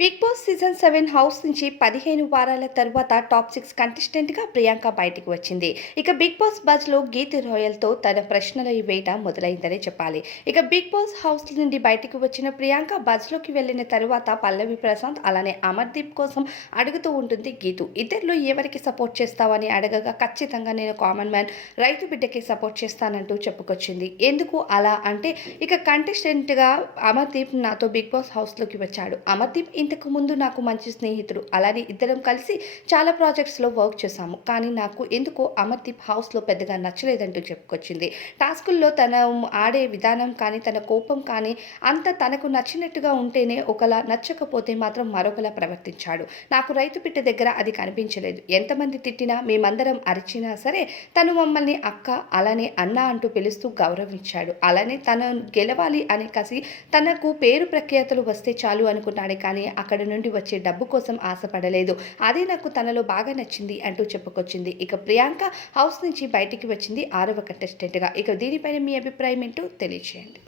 Big boss season 7 house నుంచి 15 వారాల తర్వాత టాప్ 6 కంటెస్టెంట్గా ప్రియాంక బయటికి వచ్చింది. ఇక బిగ్ బాస్ బజ్లో గీతు రాయల్తో తన ప్రశ్నల వేట మొదలైందనే చెప్పాలి. ఇక బిగ్ బాస్ హౌస్ నుండి బయటికి వచ్చిన ప్రియాంక బజ్లోకి వెళ్లిన తర్వాత పల్లవి ప్రశాంత్ అలానే అమర్దీప్ కోసం అడుగుతూ ఉంటుంది గీతు. ఇద్దరిలో ఎవరికి సపోర్ట్ చేస్తావని అడగగా ఖచ్చితంగా నేను కామన్ మ్యాన్ రైతు బిడ్డకి సపోర్ట్ చేస్తానంటూ చెప్పుకొచ్చింది. ఎందుకు అలా అంటే ఇక కంటెస్టెంట్గా అమర్దీప్ నాతో బిగ్ బాస్ హౌస్లోకి వచ్చాడు. అమర్దీప్ ఇంతకు ముందు నాకు మంచి స్నేహితుడు. అలానే ఇద్దరం కలిసి చాలా ప్రాజెక్ట్స్‌లో వర్క్ చేశాము. కానీ నాకు ఎందుకో అమర్దీప్ హౌస్‌లో పెద్దగా నచ్చలేదంటూ చెప్పుకొచ్చింది. టాస్కుల్లో తన ఆడే విధానం కానీ, తన కోపం కానీ అంతా తనకు నచ్చినట్టుగా ఉంటేనే ఒకలా, నచ్చకపోతే మాత్రం మరొకలా ప్రవర్తించాడు. నాకు రైతు బిడ్డ దగ్గర అది కనిపించలేదు. ఎంతమంది తిట్టినా, మేమందరం అరిచినా సరే తను మమ్మల్ని అక్క, అలానే అన్న అంటూ పిలుస్తూ గౌరవించాడు. అలానే తను గెలవాలి అనే కసి, తనకు పేరు ప్రఖ్యాతులు వస్తే చాలు అనుకున్నాడే కానీ అక్కడ నుండి వచ్చే డబ్బు కోసం ఆశపడలేదు. అదే నాకు తనలో బాగా నచ్చింది అంటూ చెప్పుకొచ్చింది. ఇక ప్రియాంక హౌస్ నుంచి బయటికి వచ్చింది 6వ కంటెస్టెంట్‌గా. ఇక దీనిపైన మీ అభిప్రాయం ఏంటో తెలియజేయండి.